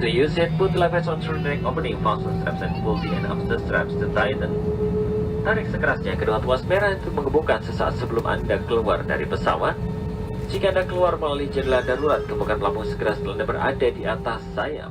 To use it, put leverage on surrendering opening function straps and pull the end of the straps to tighten. Tarik sekerasnya kedua tuas merah untuk mengebukkan sesaat sebelum Anda keluar dari pesawat. Jika Anda keluar melalui jendela darurat, kebukaan pelampung segera setelah Anda berada di atas sayap.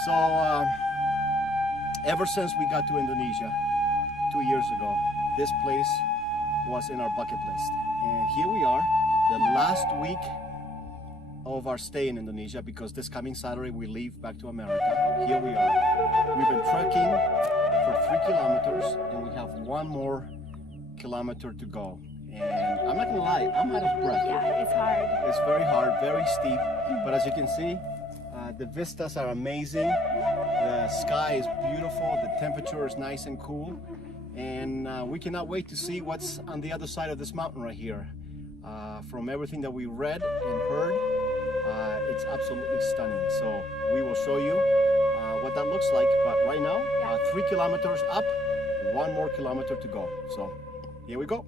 So, ever since we got to Indonesia 2 years ago, this place was in our bucket list. And here we are, the last week of our stay in Indonesia, because this coming Saturday we leave back to America. Here we are. We've been trekking for 3 kilometers and we have 1 more kilometer to go. And I'm not gonna lie, I'm out of breath. Yeah, it's hard. It's very hard, very steep, but as you can see, the vistas are amazing. The sky is beautiful. The temperature is nice and cool. And we cannot wait to see what's on the other side of this mountain right here. From everything that we read and heard, it's absolutely stunning. So we will show you what that looks like. But right now, 3 kilometers up, 1 more kilometer to go. So here we go.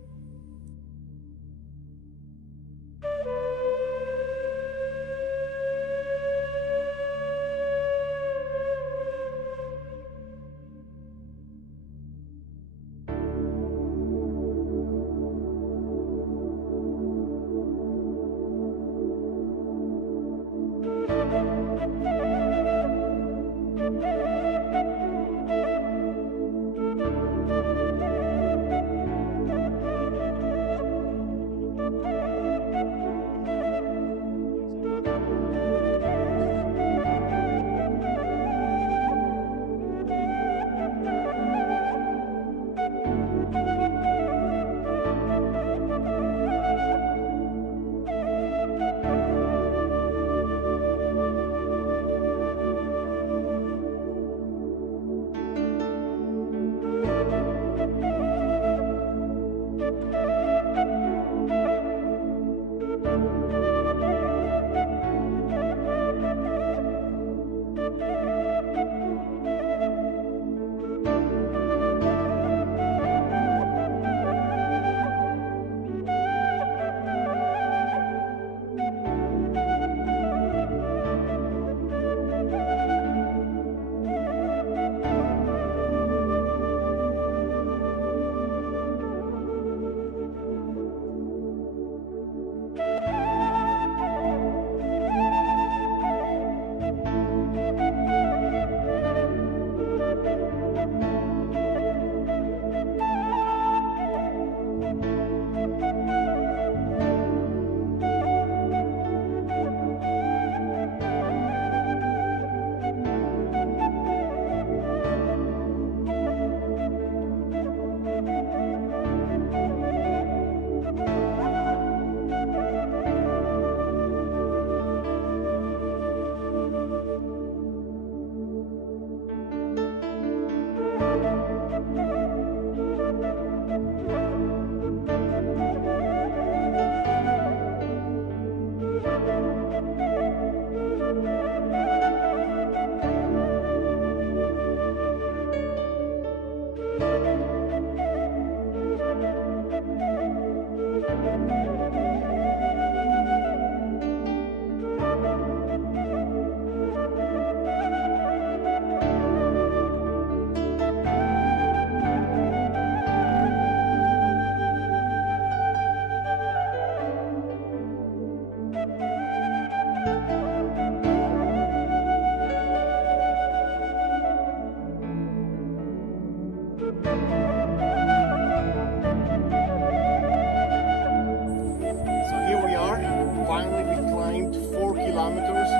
finally we climbed 4 kilometers.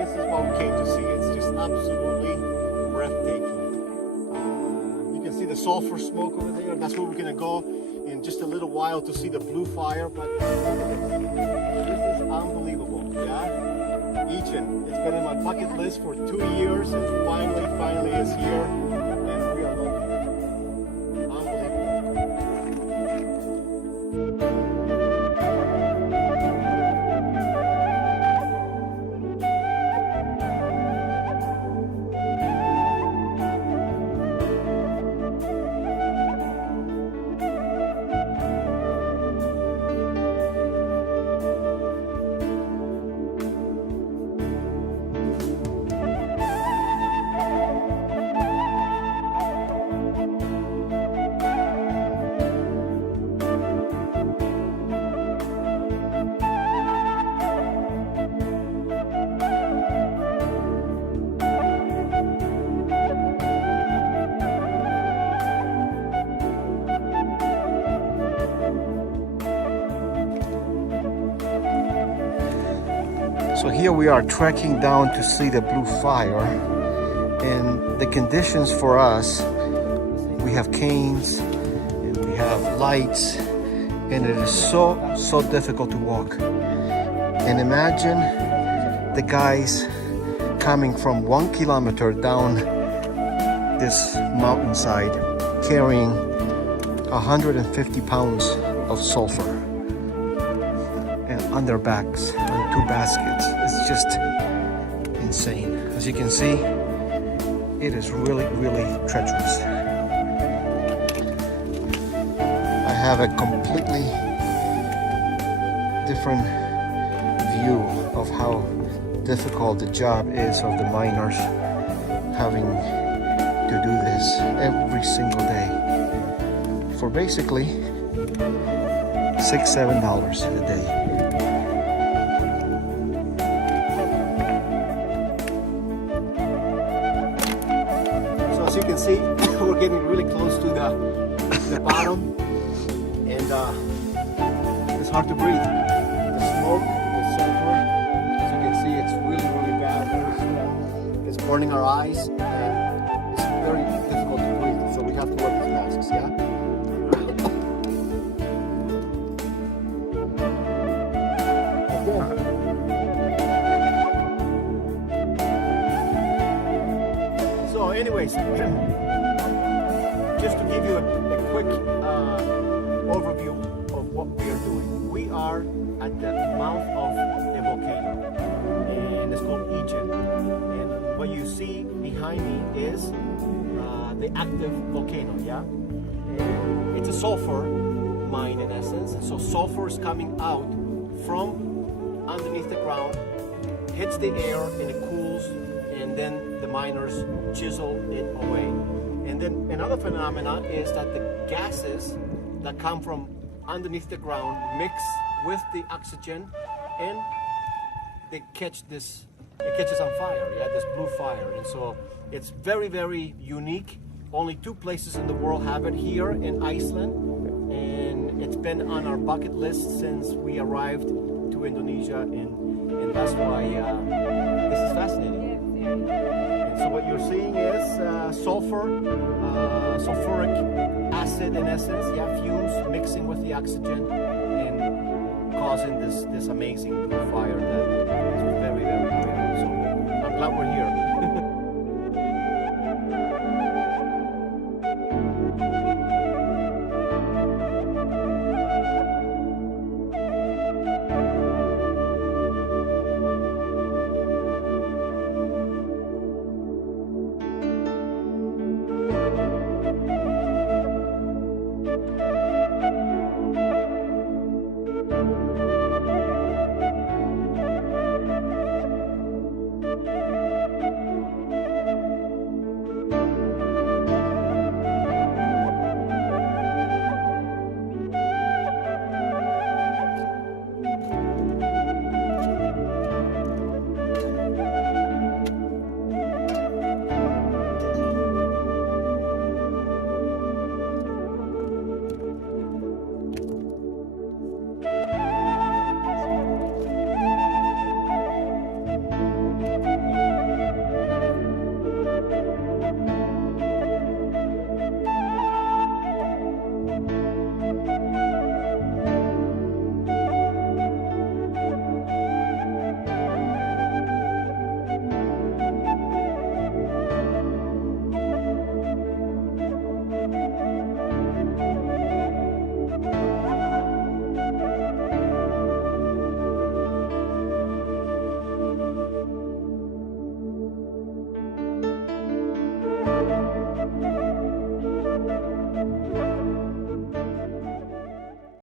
This is what we came to see. It's just absolutely breathtaking. You can see the sulfur smoke over there. That's where we're gonna go in just a little while to see the blue fire. But this is unbelievable, yeah? Ijen, it's been on my bucket list for 2 years, and finally is here, and we are loving it. So here we are trekking down to see the blue fire, and the conditions for us, we have canes and we have lights, and it is so difficult to walk. And imagine the guys coming from 1 kilometer down this mountainside carrying 150 pounds of sulfur and on their backs on 2 baskets. It's just insane. As you can see, it is really treacherous. I have a completely different view of how difficult the job is of the miners having to do this every single day for basically $6-7 a day. So as you can see, we're getting really close to the bottom, and it's hard to breathe. The smoke, the sulfur, as you can see, it's really bad. It's burning our eyes, and it's very difficult to breathe. So we have to wear these masks, yeah? So anyways, just to give you a quick overview of what we are doing. We are at the mouth of a volcano, and it's called Ijen. And what you see behind me is the active volcano, yeah? And it's a sulfur mine in essence. So sulfur is coming out from underneath the ground, hits the air, and it cools, and then the miners chisel it away. And then another phenomena is that the gases that come from underneath the ground mix with the oxygen, and they catch this, it catches on fire, yeah, this blue fire. And so it's very unique. Only 2 places in the world have it, here in Iceland, and it's been on our bucket list since we arrived to Indonesia, and that's why this is fascinating. And so what you're seeing is sulfuric acid in essence, yeah, fumes mixing with the oxygen and causing this amazing blue fire that is very rare. So I'm glad we're here.